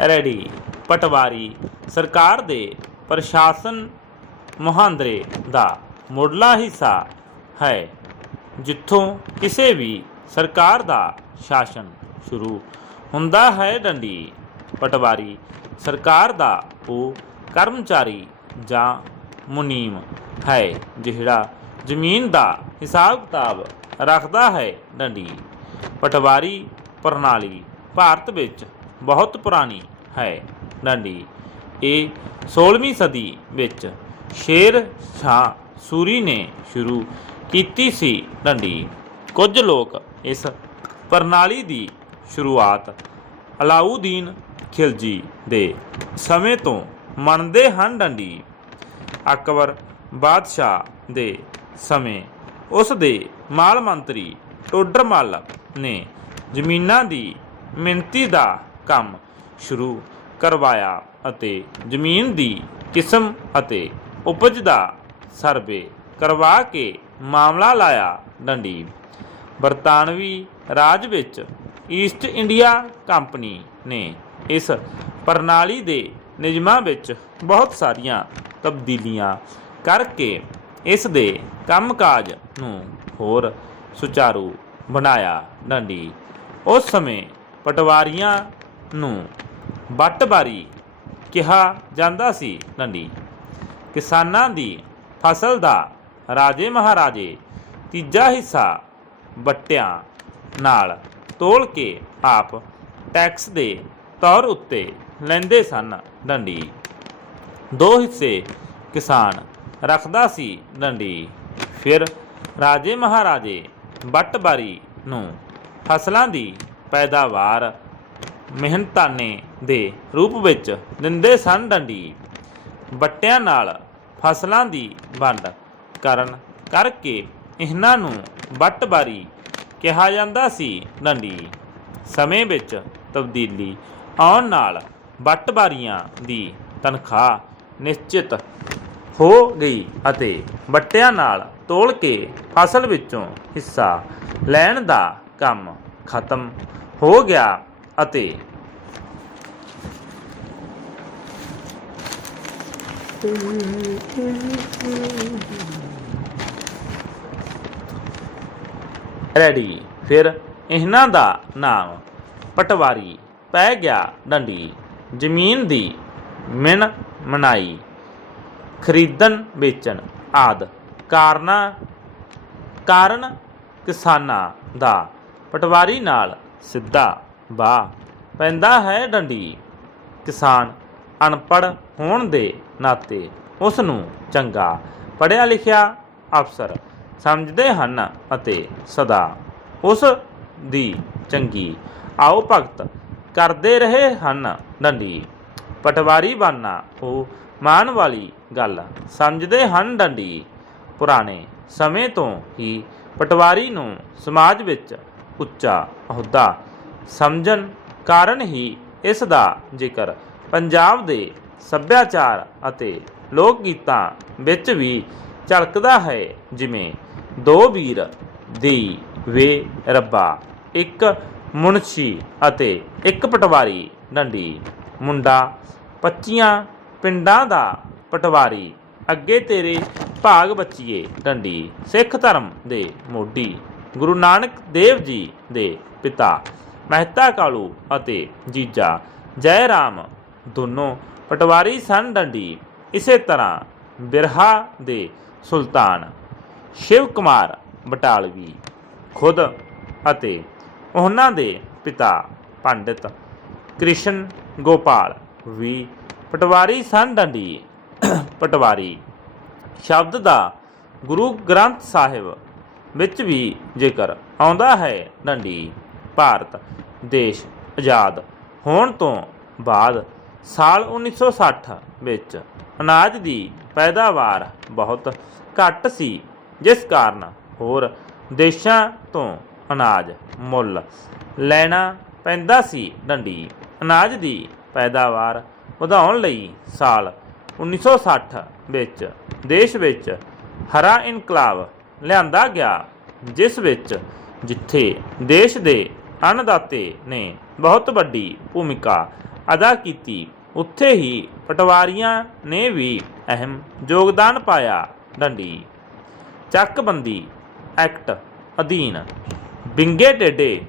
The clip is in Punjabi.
ਰੈਡੀ। ਪਟਵਾਰੀ, ਸਰਕਾਰ ਦੇ ਪ੍ਰਸ਼ਾਸਨ ਮੁਹਾਂਦਰੇ ਦਾ ਮੁੱਢਲਾ ਹਿੱਸਾ ਹੈ, ਜਿੱਥੋਂ ਕਿਸੇ ਵੀ ਸਰਕਾਰ ਦਾ ਸ਼ਾਸਨ ਸ਼ੁਰੂ ਹੁੰਦਾ ਹੈ ਡੰਡੀ। ਪਟਵਾਰੀ, ਸਰਕਾਰ ਦਾ ਉਹ ਕਰਮਚਾਰੀ ਜਾਂ ਮੁਨੀਮ ਹੈ, ਜਿਹੜਾ ਜ਼ਮੀਨ ਦਾ ਹਿਸਾਬ ਕਿਤਾਬ ਰੱਖਦਾ ਹੈ ਡੰਡੀ। ਪਟਵਾਰੀ ਪ੍ਰਣਾਲੀ ਭਾਰਤ ਵਿੱਚ ਬਹੁਤ ਪੁਰਾਣੀ ਹੈ। ਡੰਡੀ। ਇਹ 16ਵੀਂ ਸਦੀ ਵਿੱਚ ਸ਼ੇਰ ਸ਼ਾਹ ਸੂਰੀ ਨੇ ਸ਼ੁਰੂ ਕੀਤੀ ਸੀ। ਡੰਡੀ। ਕੁਝ ਲੋਕ ਇਸ ਪ੍ਰਣਾਲੀ ਦੀ ਸ਼ੁਰੂਆਤ ਅਲਾਊਦੀਨ ਖਿਲਜੀ ਦੇ ਸਮੇਂ ਤੋਂ ਮੰਨਦੇ ਹਨ। ਡੰਡੀ। ਅਕਬਰ ਬਾਦਸ਼ਾਹ ਦੇ ਸਮੇਂ ਉਸ ਦੇ ਮਾਲ ਮੰਤਰੀ ਟੋਡਰਮੱਲ ਨੇ ਜ਼ਮੀਨਾਂ ਦੀ ਮਿਣਤੀ ਦਾ ਕੰਮ ਸ਼ੁਰੂ ਕਰਵਾਇਆ ਅਤੇ ਜ਼ਮੀਨ ਦੀ ਕਿਸਮ ਅਤੇ ਉਪਜ ਦਾ ਸਰਵੇ ਕਰਵਾ ਕੇ ਮਾਮਲਾ ਲਾਇਆ ਡੰਡੀ ਬਰਤਾਨਵੀ ਰਾਜ ਵਿੱਚ ਈਸਟ ਇੰਡੀਆ ਕੰਪਨੀ ਨੇ ਇਸ ਪ੍ਰਣਾਲੀ ਦੇ ਨਿਯਮਾਂ ਵਿੱਚ ਬਹੁਤ ਸਾਰੀਆਂ ਤਬਦੀਲੀਆਂ ਕਰਕੇ ਇਸ ਦੇ ਕੰਮਕਾਜ ਨੂੰ ਹੋਰ ਸੁਚਾਰੂ ਬਣਾਇਆ। ਡੰਡੀ ਉਸ ਸਮੇਂ ਪਟਵਾਰੀਆਂ ਨੂੰ ਵੱਟਬਾਰੀ ਕਿਹਾ ਜਾਂਦਾ ਸੀ। ਡੰਡੀ ਕਿਸਾਨਾਂ ਦੀ ਫਸਲ ਦਾ ਰਾਜੇ ਮਹਾਰਾਜੇ ਤੀਜਾ ਹਿੱਸਾ ਵੱਟਿਆਂ ਨਾਲ ਤੋਲ ਕੇ ਆਪ ਟੈਕਸ ਦੇ ਤੌਰ ਉੱਤੇ ਲੈਂਦੇ ਸਨ। ਡੰਡੀ ਦੋ ਹਿੱਸੇ ਕਿਸਾਨ ਰੱਖਦਾ ਸੀ। ਡੰਡੀ ਫਿਰ ਰਾਜੇ ਮਹਾਰਾਜੇ ਵੱਟਬਾਰੀ ਨੂੰ ਫਸਲਾਂ ਦੀ ਪੈਦਾਵਾਰ ਮਿਹਨਤਾਨੇ ਦੇ ਰੂਪ ਵਿੱਚ ਦਿੰਦੇ ਸਨ ਡੰਡੀ। ਵੱਟਿਆਂ ਨਾਲ ਫਸਲਾਂ ਦੀ ਵੰਡ ਕਰਨ ਕਰਕੇ ਇਹਨਾਂ ਨੂੰ ਵੱਟਬਾਰੀ ਕਿਹਾ ਜਾਂਦਾ ਸੀ ਡੰਡੀ। ਸਮੇਂ ਵਿੱਚ ਤਬਦੀਲੀ ਆਉਣ ਨਾਲ ਵੱਟਬਾਰੀਆਂ ਦੀ ਤਨਖਾਹ ਨਿਸ਼ਚਿਤ ਹੋ ਗਈ ਅਤੇ ਵੱਟਿਆਂ ਨਾਲ ਤੋਲ ਕੇ ਫਸਲ ਵਿੱਚੋਂ ਹਿੱਸਾ ਲੈਣ ਦਾ ਕੰਮ ਖਤਮ ਹੋ ਗਿਆ ਅਤੇ ਰੈਡੀ। ਫਿਰ ਇਹਨਾਂ ਦਾ ਨਾਮ ਪਟਵਾਰੀ ਪੈ ਗਿਆ ਡੰਡੀ। ਜ਼ਮੀਨ ਦੀ ਮਿਣ ਮਨਾਈ। ਖਰੀਦਣ, ਵੇਚਣ ਆਦ ਕਾਰਨਾਂ ਕਾਰਨ ਕਿਸਾਨਾਂ ਦਾ ਪਟਵਾਰੀ ਨਾਲ ਸਿੱਧਾ ਵਾਹ ਪੈਂਦਾ ਹੈ ਡੰਡੀ। ਕਿਸਾਨ ਅਨਪੜ੍ਹ ਹੋਣ ਦੇ ਨਾਤੇ ਉਸ ਨੂੰ ਚੰਗਾ ਪੜ੍ਹਿਆ ਲਿਖਿਆ ਅਫਸਰ ਸਮਝਦੇ ਹਨ ਅਤੇ ਸਦਾ ਉਸ ਦੀ ਚੰਗੀ ਆਓ ਭਗਤ ਕਰਦੇ ਰਹੇ ਹਨ ਡੰਡੀ। ਪਟਵਾਰੀ ਬਣਨਾ ਉਹ ਮਾਣ ਵਾਲੀ ਗੱਲ ਸਮਝਦੇ ਹਨ ਡੰਡੀ। ਪੁਰਾਣੇ ਸਮੇਂ ਤੋਂ ਹੀ ਪਟਵਾਰੀ ਨੂੰ ਸਮਾਜ ਵਿੱਚ ਉੱਚਾ ਅਹੁਦਾ ਸਮਝਣ ਕਾਰਨ ਹੀ ਇਸ ਦਾ ਜ਼ਿਕਰ ਪੰਜਾਬ ਦੇ ਸੱਭਿਆਚਾਰ ਅਤੇ ਲੋਕ ਗੀਤਾਂ ਵਿੱਚ ਵੀ ਝਲਕਦਾ ਹੈ, ਜਿਵੇਂ ਦੋ ਵੀਰ ਦੀ ਵੇ ਰੱਬਾ, ਇੱਕ ਮੁਨਸ਼ੀ ਅਤੇ ਇੱਕ ਪਟਵਾਰੀ ਡੰਡੀ। ਮੁੰਡਾ 25 ਪਿੰਡਾਂ ਦਾ ਪਟਵਾਰੀ, ਅੱਗੇ ਤੇਰੇ ਭਾਗ ਬੱਚੀਏ ਡੰਡੀ। ਸਿੱਖ ਧਰਮ ਦੇ ਮੋਢੀ, ਗੁਰੂ ਨਾਨਕ ਦੇਵ ਜੀ ਦੇ ਪਿਤਾ, ਮਹਿਤਾ ਕਾਲੂ ਅਤੇ ਜੀਜਾ ਜੈ ਰਾਮ ਦੋਨੋਂ ਪਟਵਾਰੀ ਸਨ ਡੰਡੀ। ਇਸੇ ਤਰ੍ਹਾਂ ਬਿਰਹਾ ਦੇ ਸੁਲਤਾਨ, ਸ਼ਿਵ ਕੁਮਾਰ ਬਟਾਲਵੀ, ਖੁਦ ਅਤੇ ਉਹਨਾਂ ਦੇ ਪਿਤਾ ਪੰਡਿਤ ਕ੍ਰਿਸ਼ਨ ਗੋਪਾਲ ਵੀ ਪਟਵਾਰੀ ਸਨ ਡੰਡੀ। ਪਟਵਾਰੀ ਸ਼ਬਦ ਦਾ ਗੁਰੂ ਗ੍ਰੰਥ ਸਾਹਿਬ ਵਿੱਚ ਵੀ ਜ਼ਿਕਰ ਆਉਂਦਾ ਹੈ ਡੰਡੀ। ਭਾਰਤ ਦੇਸ਼ ਆਜ਼ਾਦ ਹੋਣ ਤੋਂ ਬਾਅਦ ਸਾਲ 1960 ਵਿੱਚ ਅਨਾਜ ਦੀ ਪੈਦਾਵਾਰ ਬਹੁਤ ਘੱਟ ਸੀ, ਜਿਸ ਕਾਰਨ ਹੋਰ ਦੇਸ਼ਾਂ ਤੋਂ ਅਨਾਜ ਮੁੱਲ ਲੈਣਾ ਪੈਂਦਾ ਸੀ। ਡੰਡੀ, ਅਨਾਜ ਦੀ ਪੈਦਾਵਾਰ ਵਧਾਉਣ ਲਈ ਸਾਲ 1960 ਵਿੱਚ ਦੇਸ਼ ਵਿੱਚ ਹਰਾ ਇਨਕਲਾਬ ਲਿਆਂਦਾ ਗਿਆ, ਜਿਸ ਵਿੱਚ ਜਿੱਥੇ ਦੇਸ਼ ਦੇ ਅੰਨਦਾਤੇ ਨੇ ਬਹੁਤ ਵੱਡੀ ਭੂਮਿਕਾ ਅਦਾ ਕੀਤੀ। ਉੱਥੇ ਹੀ ਪਟਵਾਰੀਆਂ ਨੇ ਵੀ ਅਹਿਮ ਯੋਗਦਾਨ ਪਾਇਆ। ਡੰਡੀ। ਚੱਕਬੰਦੀ ਐਕਟ ਅਧੀਨ। ਬਿੰਗੇ ਟੇਡੇ